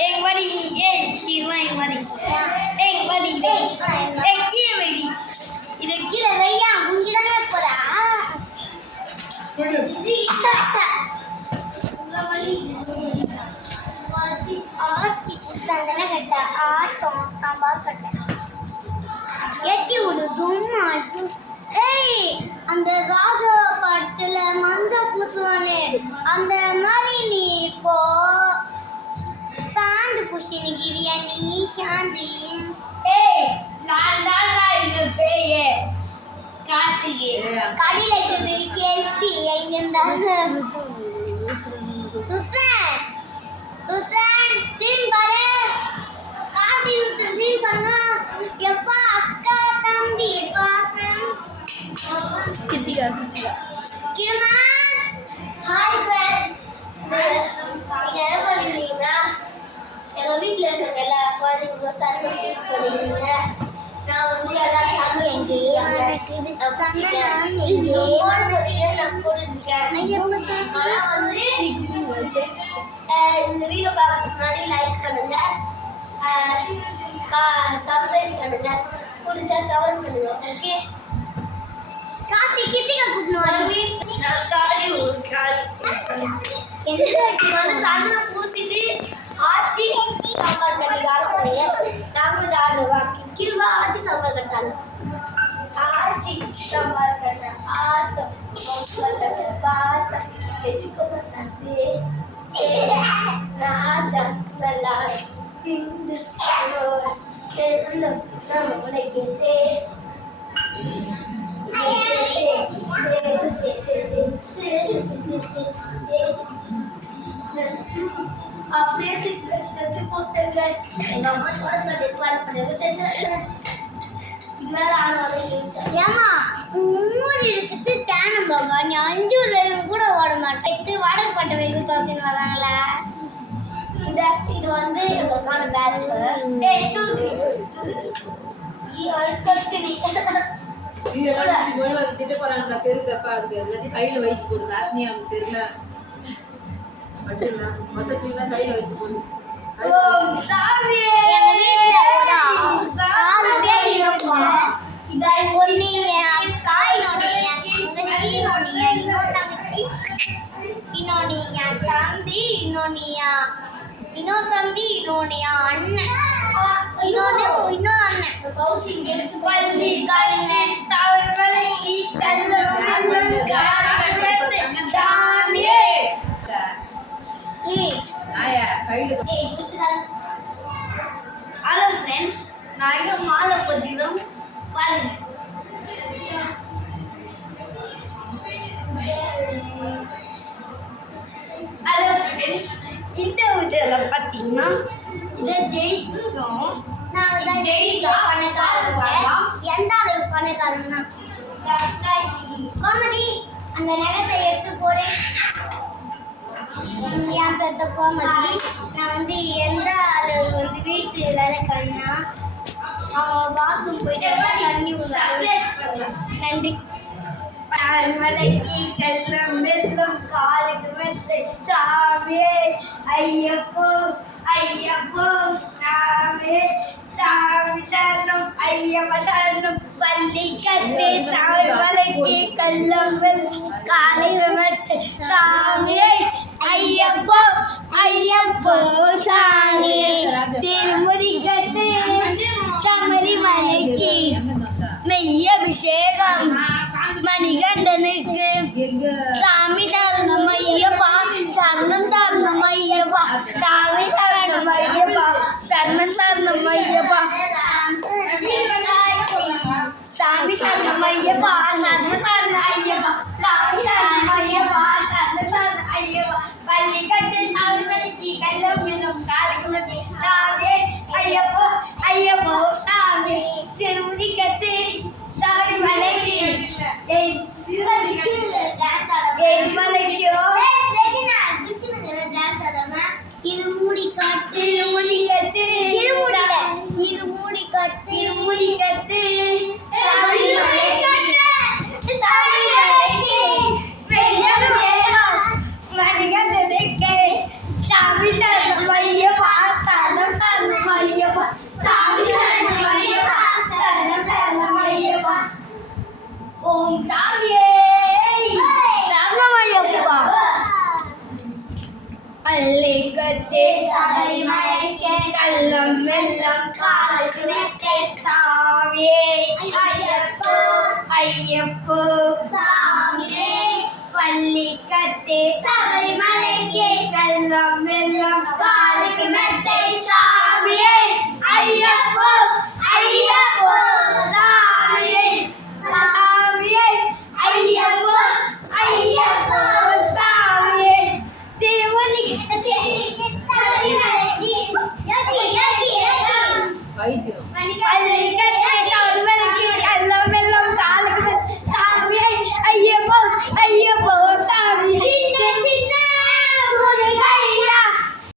एक बारी एक सिरवा एक बारी एक की वेडी इधर की भैया मुंजी ना मत पड़ा वाली आज संदना कट्टा आज तो सांबार कट्टा எத்தி விடு தும்மா ஏய் அந்த ராக படத்துல மஞ்சா பூசுவானே அந்த மாதிரி நீ இப்போ சாந்து குஷினிகிரியா நீ சாந்தி ஏய் லாண்டாடா இது பேயே காத்துக்கு கடில இருக்குது கேள்வி எங்க இருந்தா துத்தன் தீன் பாரு காதி துத்தன் தீன் பாருங்க எப்பா அக்கா தம்பி பாசம் கிட்டியா கிமா ஹாய் ஃப்ரெண்ட்ஸ் நீங்க என்ன பண்ணுவீங்க எங்க வீட்ல இருக்க எல்லா குழந்தைங்க சர்வீஸ் பண்ணுவீங்க நான் வந்து எல்லாம் சாமி எங்கே சந்தனம் எங்கே நான் போட்டுருக்கேன் அதான் வந்து இந்த வீடியோ பார்க்கறதுக்கு முன்னாடி லைக் பண்ணுங்க சப்ஸ்கிரைப் பண்ணுங்க பிடிச்சா கமெண்ட் பண்ணுங்க ஓகே கார்த்தி கிட்டிங்க கூப்பிடுவாங்க நான் காடி வந்து சந்தனம் பூசிட்டு ஆச்சி சாம்பார் கட்டி ஆடுறீங்க நாங்கள் ஆடுறோம் கிருவா ஆச்சி சாம்பார் கட்டாங்க ஆச்சி சாம்பார் கட்ட ஆட்டம் பாத்த வச்சுக்கோங்க ராஜா நல்லா திண்டு உனக்கு அப்படியே வச்சு போட்டுங்க எங்க அம்மா ஏமா ஊர் இருக்குது தேனம் பாபா நீ 5 வரைக்கும் கூட ஓட மாட்டேன் வாடகை பட்ட வரைக்கும் பார்த்துன்னு வராங்களா இது வந்து எங்களுக்கான பேட்ச் கையில வச்சு போடு காசினியா தெரியல கையில வச்சு போடு இன்னொரு தம்பி இன்னொன்னு அண்ணன் இன்னொரு அண்ணன் பள்ளி காலுங்க ஹலோ ஃப்ரெண்ட்ஸ் நான் மாலை பதிரும் பாருங்க ஹலோ ஃப்ரெண்ட்ஸ் இந்த வீடியோவில் பார்த்தீங்கன்னா இதை ஜெயிச்சோம் நான் ஜெயிச்சா பணக்காரன் எந்த அளவுக்கு பணக்காரன்னா கோமதி அந்த நகத்தை எடுத்து போடு என் பேர்த்த கோமதி நான் வந்து எந்த அளவு வந்து வீட்டு வேலைக்காரனா அவன் பாத்ரூம் போயிட்டு தண்ணி நன்றி மலைக்கு செல்லம் வெல்லம் காலுக்கு மெத்தை சாமியே ஐயப்போ ஐயப்போ சாமியே சாமி தரணும் ஐயப்ப தரணும் பள்ளி கட்டு சாமி மலைக்கு கல்லம் வெல்லம் காலுக்கு மெத்தை சாமியே ஐயப்போ ஐயப்போ சாமியே திருமுடி கட்டு சபரிமலைக்கு மெய் அபிஷேகம் மணிகண்டனுக்கு சாமி சரணம் ஐயப்பா சரணம் சரணம் ஐயப்பா சாமி சரணம் ஐயப்பா சரணம் சரணம் ஐயப்பா சாமி சரணம் ஐயப்பா சரணம் சரணம் ஐயப்பா சாமி சரணம் ஐயப்பா சரணம் சரணம் ஐயப்பா பள்ளி கட்டு சாமி மலைக்கு கல்லம் வெல்லம் காலுக்கு சாமி ஐயப்போ ஐயப்போ சாமி திருமுடி கட்டு சாமி மலைக்கு இருமுடி கட்டு சாமி പള്ളിക്കത്തെ ശബരിമലയ്ക്ക് കള്ളം വെള്ളം കാലത്തുമെത്തെ സ്വാമിയേ അയ്യപ്പോ അയ്യപ്പോ സ്വാമിയേ പള്ളിക്കത്തെ ശബരിമലയ്ക്ക് കള്ളം